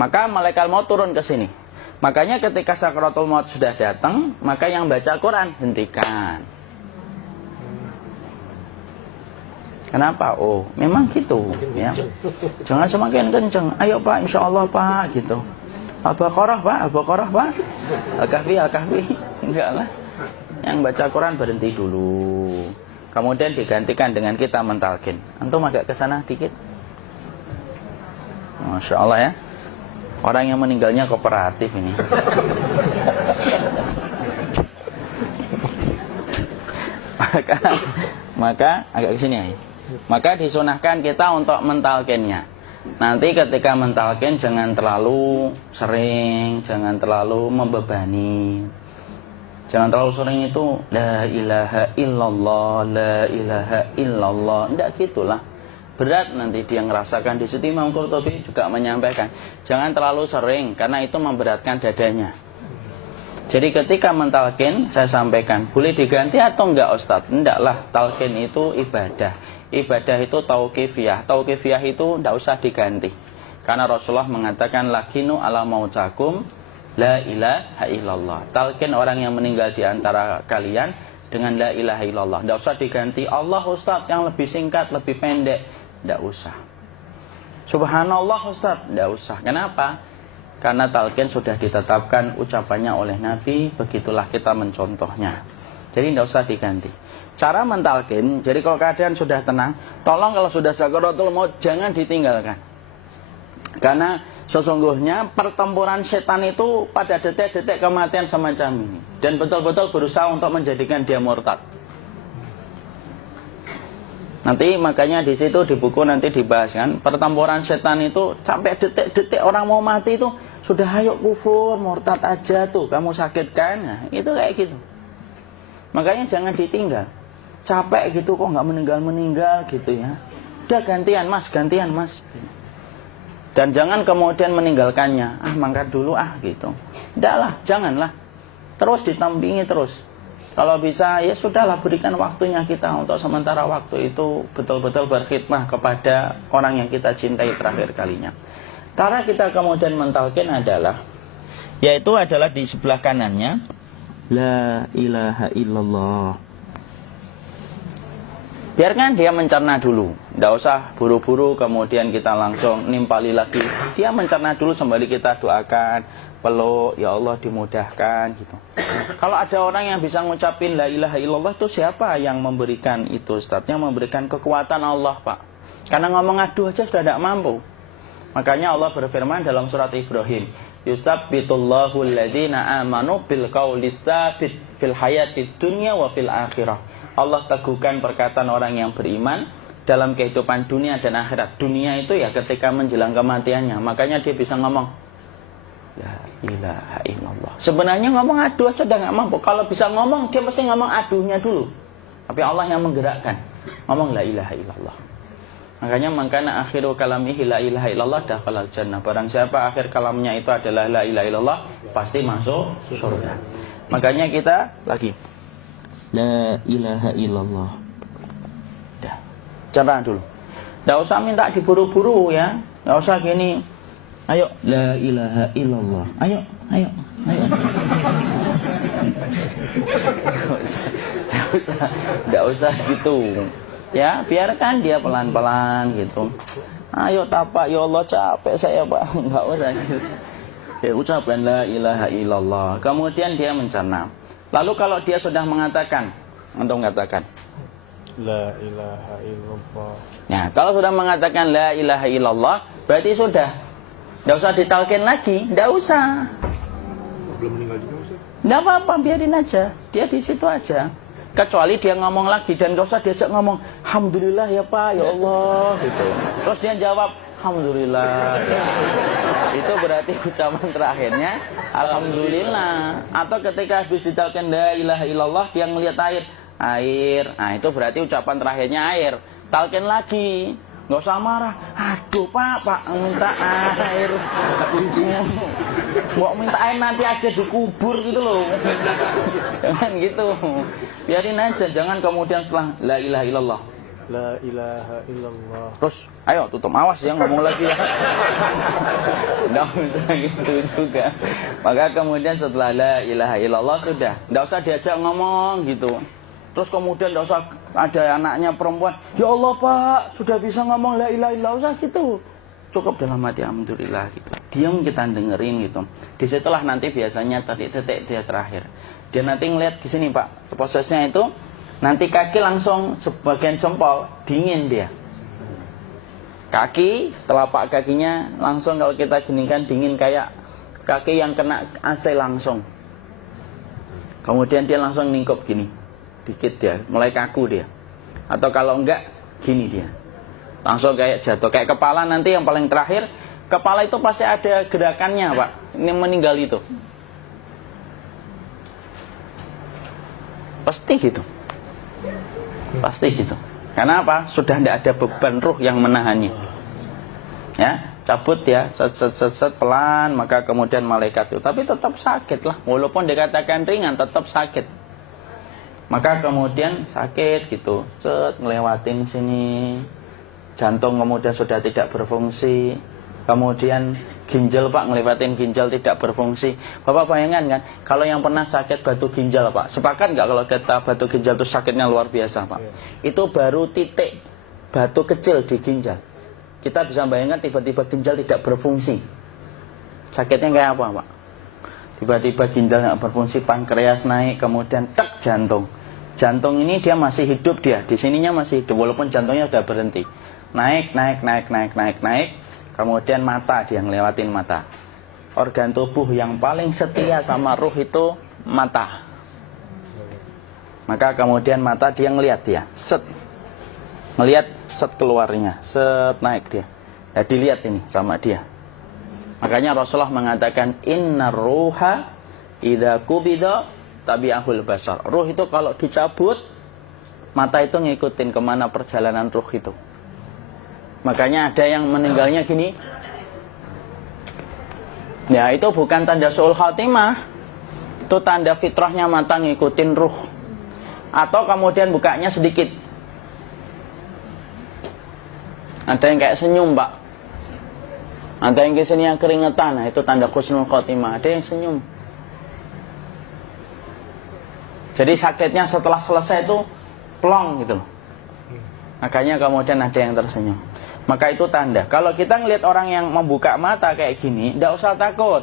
maka malaikat maut turun ke sini. Makanya ketika sakaratul maut sudah datang, maka yang baca Quran hentikan. Kenapa? Oh, memang gitu ya. Jangan semakin kenceng. Ayo Pak, insya Allah Pak, gitu. Al-Baqarah Pak, Al-Baqarah Pak. Al-Kahfi, Al-Kahfi. Enggak lah. Yang baca Quran berhenti dulu. Kemudian digantikan dengan kita mentalkin. Antum agak ke sana dikit. Masya Allah ya. Orang yang meninggalnya kooperatif ini. maka agak kesini ya. Maka disunahkan kita untuk mentalkinnya. Nanti ketika mentalkin jangan terlalu sering, jangan terlalu membebani. Jangan terlalu sering itu la ilaha illallah, la ilaha illallah. Tidak gitulah. Berat nanti dia ngerasakan. Di situ Imam Qurtubi juga menyampaikan, jangan terlalu sering karena itu memberatkan dadanya. Jadi ketika mentalkin saya sampaikan, boleh diganti atau enggak Ustaz? Enggaklah, talkin itu ibadah. Ibadah itu tauqifiyah. Tauqifiyah itu enggak usah diganti. Karena Rasulullah mengatakan lakinu ala mautakum la ilaha illallah. Talkin orang yang meninggal di antara kalian dengan la ilaha illallah. Enggak usah diganti Allah Ustaz yang lebih singkat, lebih pendek. Tidak usah. Subhanallah Ustaz, tidak usah. Kenapa? Karena talqin sudah ditetapkan ucapannya oleh Nabi, begitulah kita mencontohnya. Jadi tidak usah diganti. Cara mentalqin, jadi kalau keadaan sudah tenang, tolong kalau sudah sakaratul maut jangan ditinggalkan. Karena sesungguhnya pertempuran setan itu pada detik-detik kematian semacam ini. Dan betul-betul berusaha untuk menjadikan dia murtad. Nanti makanya di situ di buku nanti dibahas kan, pertempuran setan itu sampai detik-detik orang mau mati itu sudah ayo kufur, murtad aja tuh, kamu sakit kan? Nah, itu kayak gitu. Makanya jangan ditinggal. Capek gitu kok nggak meninggal gitu ya. Udah gantian mas. Dan jangan kemudian meninggalkannya. Mangkat dulu gitu. Tidaklah, janganlah. Terus ditampingi terus. Kalau bisa ya sudahlah, berikan waktunya kita untuk sementara waktu itu betul-betul berkhidmah kepada orang yang kita cintai terakhir kalinya. Cara kita kemudian mentalkin adalah, yaitu adalah di sebelah kanannya la ilaha illallah. Biarkan dia mencerna dulu, tidak usah buru-buru kemudian kita langsung nimpali lagi. Dia mencerna dulu sembari kita doakan, peluk, ya Allah dimudahkan gitu. Kalau ada orang yang bisa ngucapin la ilaha illallah itu siapa yang memberikan itu Ustaz? Yang memberikan kekuatan Allah Pak. Karena ngomong aduh aja sudah tidak mampu. Makanya Allah berfirman dalam surat Ibrahim, yusabbitullahu alladhina amanu bil qawli tsabit fil hayatid dunya wa fil akhirah. Allah teguhkan perkataan orang yang beriman dalam kehidupan dunia dan akhirat. Dunia itu ya ketika menjelang kematiannya. Makanya dia bisa ngomong la ilaha illallah. Sebenarnya ngomong aduh aja udah gak mampu. Kalau bisa ngomong, dia pasti ngomong aduhnya dulu. Tapi Allah yang menggerakkan. Ngomong la ilaha illallah. Makanya mangkana akhiru kalamihi la ilaha illallah dakhalal jannah. Barang siapa akhir kalamnya itu adalah la ilaha illallah, pasti masuk surga. Makanya kita lagi la ilaha illallah. Dah. Cerna dulu. Enggak usah minta diburu-buru ya. Enggak usah gini. Ayo, la ilaha illallah. Ayo. Enggak usah gitu. Ya, biarkan dia pelan-pelan gitu. Ayo tapak, ya Allah capek saya Pak. Enggak usah gitu. Ya, ucapkan la ilaha illallah. Kemudian dia mencerna. Lalu kalau dia sudah mengatakan, untuk mengatakan la ilaha illallah. Nah, kalau sudah mengatakan la ilaha illallah, berarti sudah. Tidak usah ditalkin lagi, tidak usah. Belum meninggal juga Ustaz? Tidak apa-apa, biarin aja. Dia di situ aja. Kecuali dia ngomong lagi dan gak usah diajak ngomong alhamdulillah ya Pak, ya Allah gitu. Terus dia jawab alhamdulillah ya. Itu berarti ucapan terakhirnya alhamdulillah. Atau ketika habis ditalkin la ilaha illallah, dia ngelihat air. Nah, itu berarti ucapan terakhirnya air. Talkin lagi. Nggak usah marah. Aduh Pak minta air. Mau minta air nanti aja dikubur gitu loh. Jangan gitu. Biarin aja. Jangan kemudian setelah la ilaha illallah La ilaha illallah. Terus, ayo tutup, awas ya ngomong lagi ya. Nggak usah gitu juga. Maka kemudian setelah la ilaha illallah sudah, nggak usah diajak ngomong gitu. Terus kemudian nggak usah ada anaknya perempuan, ya Allah Pak, sudah bisa ngomong la ilaha illallah, usah gitu. Cukup dalam hati alhamdulillah gitu. Diam kita dengerin gitu. Disitulah nanti biasanya detik dia terakhir. Dia nanti ngeliat di sini Pak, prosesnya itu nanti kaki langsung sebagian jempol dingin dia. Kaki, telapak kakinya langsung kalau kita geningkan dingin kayak kaki yang kena AC langsung. Kemudian dia langsung ningkup gini, dikit dia, mulai kaku dia. Atau kalau enggak, gini dia. Langsung kayak jatuh, kayak kepala nanti yang paling terakhir. Kepala itu pasti ada gerakannya Pak, ini meninggal itu. Pasti gitu. Pasti gitu. Karena apa? Sudah tidak ada beban ruh yang menahannya. Ya, cabut ya, set pelan, maka kemudian malaikat itu. Tapi tetap sakit lah, walaupun dikatakan ringan, tetap sakit. Maka kemudian sakit gitu, ngelewatin sini, jantung kemudian sudah tidak berfungsi, kemudian ginjal Pak, ngelewatin ginjal tidak berfungsi. Bapak bayangkan kan, kalau yang pernah sakit batu ginjal Pak, sepakat nggak kalau kita batu ginjal itu sakitnya luar biasa Pak? Itu baru titik batu kecil di ginjal. Kita bisa bayangkan tiba-tiba ginjal tidak berfungsi, sakitnya kayak apa Pak? Tiba-tiba ginjal nggak berfungsi, pankreas naik, kemudian tek jantung. Jantung ini dia masih hidup dia, di sininya masih hidup walaupun jantungnya sudah berhenti. Naik, kemudian mata dia ngelewatin mata. Organ tubuh yang paling setia sama ruh itu mata. Maka kemudian mata dia ngelihat dia, set. Ngelihat set keluarnya, set naik dia. Ya dilihat ini sama dia. Makanya Rasulullah mengatakan innar ruha idza qubida tabi'ahul basar. Ruh itu kalau dicabut, mata itu ngikutin kemana perjalanan ruh itu. Makanya ada yang meninggalnya gini. Ya itu bukan tanda su'ul khatimah, itu tanda fitrahnya mata ngikutin ruh. Atau kemudian bukanya sedikit. Ada yang kayak senyum Pak, ada yang kesini yang keringetan, nah itu tanda husnul khatimah. Ada yang senyum. Jadi sakitnya setelah selesai itu plong gitu loh. Makanya kemudian ada yang tersenyum. Maka itu tanda. Kalau kita ngelihat orang yang membuka mata kayak gini, tidak usah takut.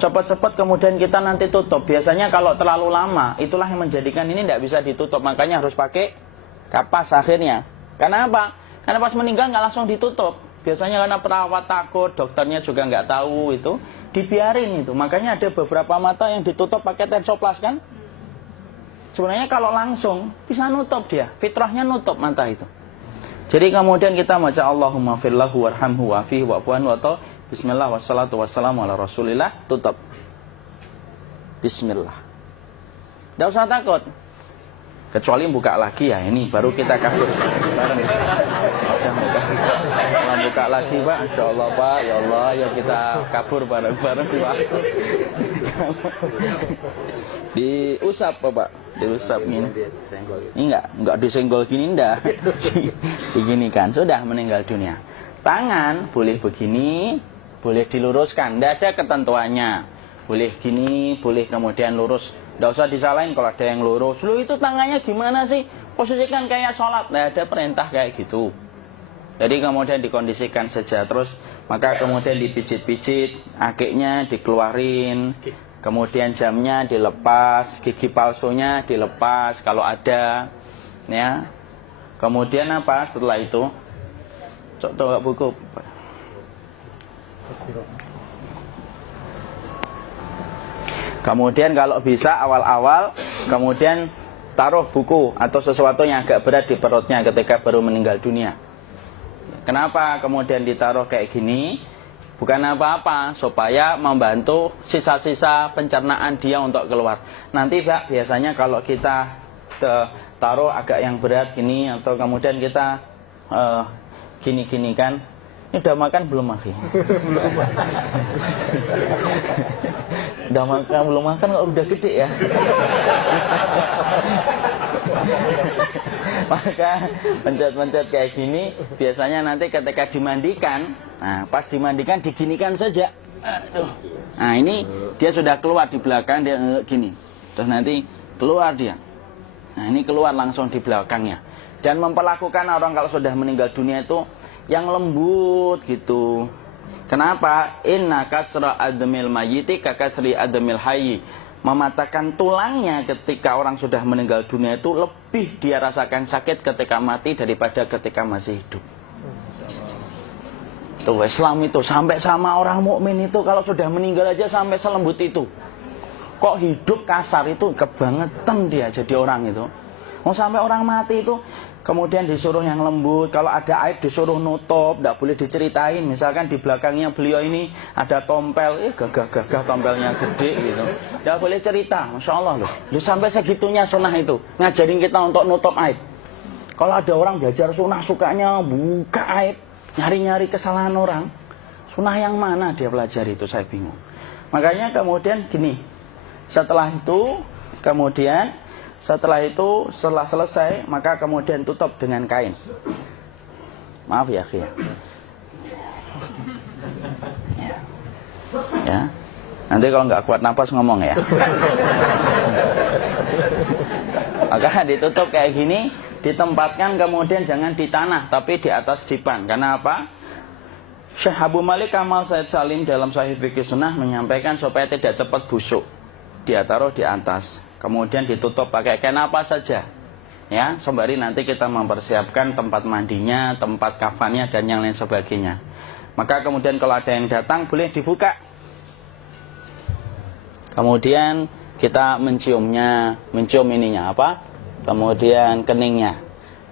Cepat-cepat kemudian kita nanti tutup. Biasanya kalau terlalu lama, itulah yang menjadikan ini tidak bisa ditutup. Makanya harus pakai kapas akhirnya. Karena apa? Karena pas meninggal nggak langsung ditutup. Biasanya karena perawat takut, dokternya juga nggak tahu itu, dibiarin itu. Makanya ada beberapa mata yang ditutup pakai tensoplas kan? Sebenarnya kalau langsung bisa nutup dia, fitrahnya nutup mata itu. Jadi kemudian kita baca Allahumma firlahu warhamhu wa'afihi wa'fuanhu atau bismillah wassalatu wassalamu ala rasulillah, tutup. Bismillah. Tidak usah takut. Kecuali buka lagi ya, ini baru kita kabur. Buka lagi Pak, Insya Allah Pak, ya Allah ya kita kabur bareng-bareng Pak. Diusap Pak. Diusap ini enggak disenggol gini enggak. Begini kan sudah meninggal dunia. Tangan boleh begini, boleh diluruskan, tidak ada ketentuannya. Boleh gini, boleh kemudian lurus. Tidak usah disalahin kalau ada yang lurus. Lu itu tangannya gimana sih? Posisikan kayak sholat. Tidak ada perintah kayak gitu. Jadi kemudian dikondisikan saja. Terus maka kemudian dipijit-pijit, akiknya dikeluarin. Kemudian jamnya dilepas, gigi palsunya dilepas kalau ada, ya. Kemudian apa setelah itu? Coba buku. Kemudian kalau bisa awal-awal, kemudian taruh buku atau sesuatu yang agak berat di perutnya ketika baru meninggal dunia. Kenapa kemudian ditaruh kayak gini? Bukan apa-apa, supaya membantu sisa-sisa pencernaan dia untuk keluar. Nanti Pak, biasanya kalau kita taruh agak yang berat gini, atau kemudian kita gini-gini kan, ini udah makan belum Maki? Udah makan belum makan kok udah gede ya? Maka pencet-pencet kayak gini, biasanya nanti ketika dimandikan, nah pas dimandikan diginikan saja. Aduh. Nah ini dia sudah keluar di belakang, dia gini. Terus nanti keluar dia. Nah ini keluar langsung di belakangnya. Dan memperlakukan orang kalau sudah meninggal dunia itu yang lembut gitu. Kenapa? Inna kasra admil mayyiti kakasri admil hayyi. Mematahkan tulangnya ketika orang sudah meninggal dunia itu lebih dia rasakan sakit ketika mati daripada ketika masih hidup. Tuh Islam itu sampai sama orang mukmin itu kalau sudah meninggal aja sampai selembut itu. Kok hidup kasar itu kebangetan dia jadi orang itu. Mau sampai orang mati itu kemudian disuruh yang lembut, kalau ada aib disuruh nutup, tidak boleh diceritain. Misalkan di belakangnya beliau ini ada tompel, gagah-gagah tompelnya gede gitu, tidak boleh cerita. Masya Allah loh, sampai segitunya sunnah itu ngajarin kita untuk nutup aib. Kalau ada orang belajar sunnah sukanya buka aib, nyari-nyari kesalahan orang, sunnah yang mana dia pelajari itu, saya bingung. Makanya kemudian gini, setelah selesai, maka kemudian tutup dengan kain. Maaf ya, ya. Ya. Nanti kalau nggak kuat napas ngomong ya. Maka ditutup kayak gini, ditempatkan kemudian jangan di tanah, tapi di atas dipan. Karena apa? Syekh Abu Malik Kamal Said Salim dalam Sahih Fikih Sunnah menyampaikan supaya tidak cepat busuk. Dia taruh di atas, kemudian ditutup pakai kain apa saja, ya, sembari nanti kita mempersiapkan tempat mandinya, tempat kafannya dan yang lain sebagainya. Maka kemudian kalau ada yang datang boleh dibuka, kemudian kita mencium ininya apa, kemudian keningnya,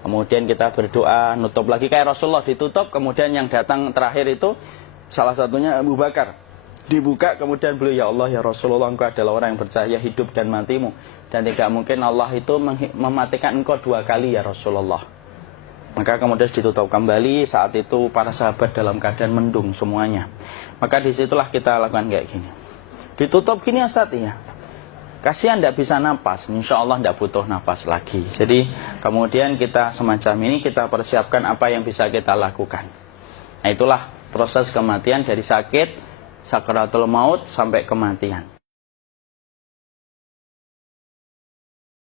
kemudian kita berdoa, nutup lagi kayak Rasulullah ditutup, kemudian yang datang terakhir itu salah satunya Abu Bakar. Dibuka kemudian beliau, ya Allah ya Rasulullah, engkau adalah orang yang percaya hidup dan matimu, dan tidak mungkin Allah itu mematikan engkau 2 kali ya Rasulullah. Maka kemudian ditutup kembali. Saat itu para sahabat dalam keadaan mendung semuanya. Maka disitulah kita lakukan kayak gini, ditutup gini Ustaz ya. Kasihan tidak bisa nafas, insya Allah tidak butuh nafas lagi. Jadi kemudian kita semacam ini, kita persiapkan apa yang bisa kita lakukan. Nah itulah proses kematian dari sakit sakaratul maut sampai kematian.